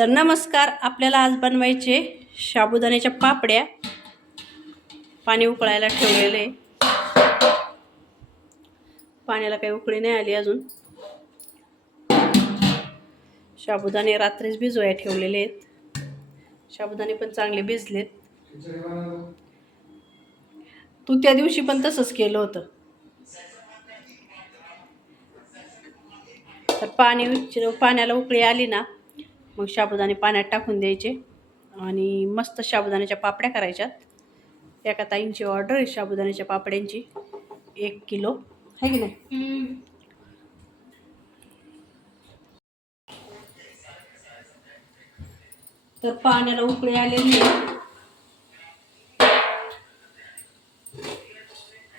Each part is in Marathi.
तर नमस्कार आपल्याला आज बनवायचे साबुदाण्याच्या पापड्या. पाणी उकळायला ठेवलेलं. आहे पाण्याला काही उकळी नाही आली अजून. साबुदाणे रात्रीच भिजवाय ठेवलेले आहेत. साबुदाणे पण चांगले भिजलेत. तू त्या दिवशी पण तसंच केलं होतं. तर पाणी पाण्याला उकळी आली ना मग साबुदाणे पाण्यात टाकून द्यायचे आणि मस्त साबुदाण्याच्या पापड्या करायच्यात. एका ताईंची ऑर्डर आहे साबुदाण्याच्या पापड्यांची. एक किलो. आहे की नाही? तर पाण्याला उकळी आलेली आहे.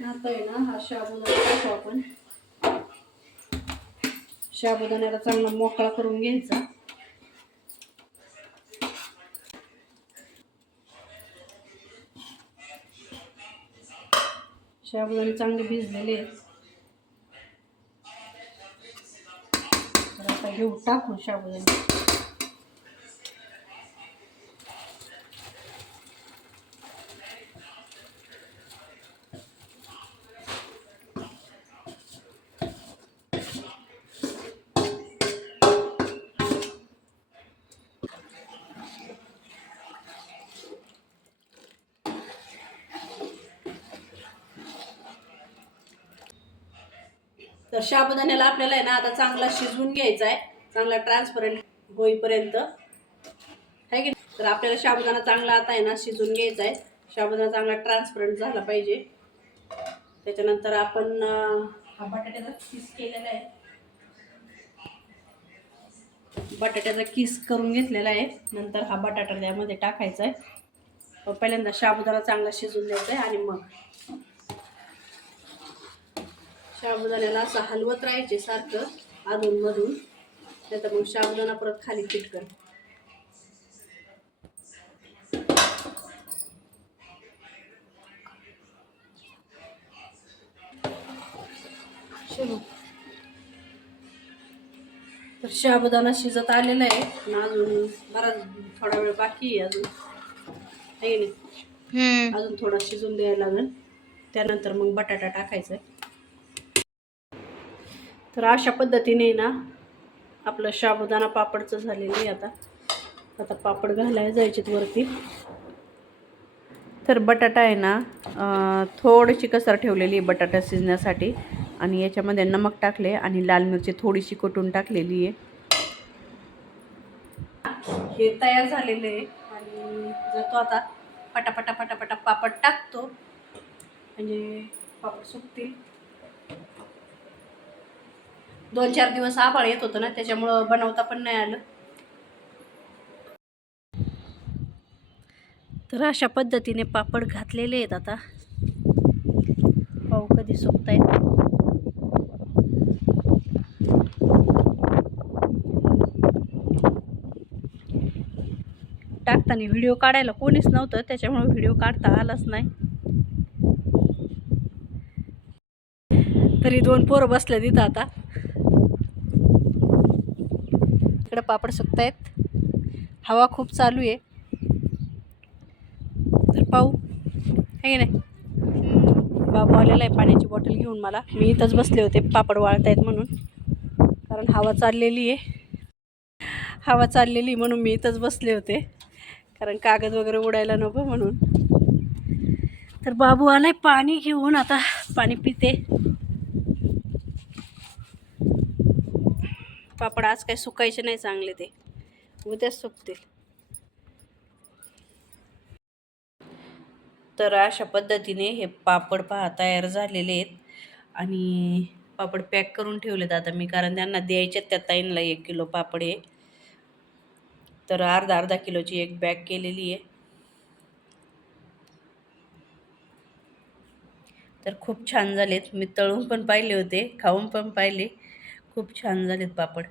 आता आहे ना हा साबुदाणा टाकू आपण. साबुदाण्याला चांगला मोकळा करून घ्यायचा. साबुदाणे चांगले भिजलेले आहेत. तर आता घेऊ टाकू साबुदाणे तर साबुदाण्याला आपल्याला आहे ना आता चांगला शिजवून घ्यायचा आहे. चांगला ट्रान्सपरंट होईपर्यंत. आहे की? तर आपल्याला साबुदाणा चांगला आता आहे ना शिजवून घ्यायचा आहे. साबुदाणा चांगला ट्रान्सपरंट झाला पाहिजे. त्याच्यानंतर आपण हा बटाट्याचा किस केलेला आहे. बटाट्याचा किस करून घेतलेला आहे. नंतर हा बटाटा त्यामध्ये टाकायचा आहे. पहिल्यांदा साबुदाणा चांगला शिजून द्यायचा आहे आणि मग साबुदाण्याला असं हलवत राहायचे सारखं अधूनमधून नाही तर मग साबुदाणा परत खाली चिटकन. चलो तर साबुदाणा शिजत आलेला आहे. पण अजून बराच थोडा वेळ बाकी आहे अजून. नाही? अजून थोडा शिजून द्यायला लागेल. त्यानंतर मग बटाटा टाकायचा आहे. तर अशा पद्धतीने ना आपलं साबुदाणा पापडचं झालेलं आहे आता. आता पापड घालायला जायचेत वरती. तर बटाटा आहे ना थोडीशी कसर ठेवलेली आहे बटाटा शिजण्यासाठी. आणि याच्यामध्ये नमक टाकले आणि लाल मिरची थोडीशी कुटून टाकलेली आहे. हे तयार झालेलं आहे. आणि जातो आता पटापटा पटापटा पापड टाकतो. म्हणजे पापड सुकतील. दोन चार दिवस आभाळ येत होतं ना त्याच्यामुळं बनवता पण नाही आलं. तर अशा पद्धतीने पापड घातलेले आहेत आता. पाऊ कधी सुकतायत. टाकताना व्हिडिओ काढायला कोणीच नव्हतं त्याच्यामुळे व्हिडिओ काढता आलाच नाही. तरी दोन पोरं बसले तिथं आता. इकडं पापड सुकतायत. हवा खूप चालू आहे. तर पाहू. आहे नाही? बाबू आलेला आहे पाण्याची बॉटल घेऊन मला. मी इथंच बसले होते पापड वाळतायत म्हणून. कारण हवा चाललेली आहे. हवा चाललेली म्हणून मी इथंच बसले होते. कारण कागद वगैरे उडायला नको म्हणून. तर बाबू आलाय पाणी घेऊन. आता पाणी पिते. पापड आज काही सुकायचे नाही चांगले ते. उद्याच सुकतील. तर अशा पद्धतीने हे पापड पहा तयार झालेले आहेत. आणि पापड पॅक करून ठेवलेत आता मी कारण त्यांना द्यायच्यात त्या ताईंना एक किलो पापड आहे तर अर्धा अर्धा किलोची एक बॅग केलेली आहे. तर खूप छान झालेत. मी तळून पण पाहिले होते खाऊन पण पाहिले. खूप छान झालेत पापड.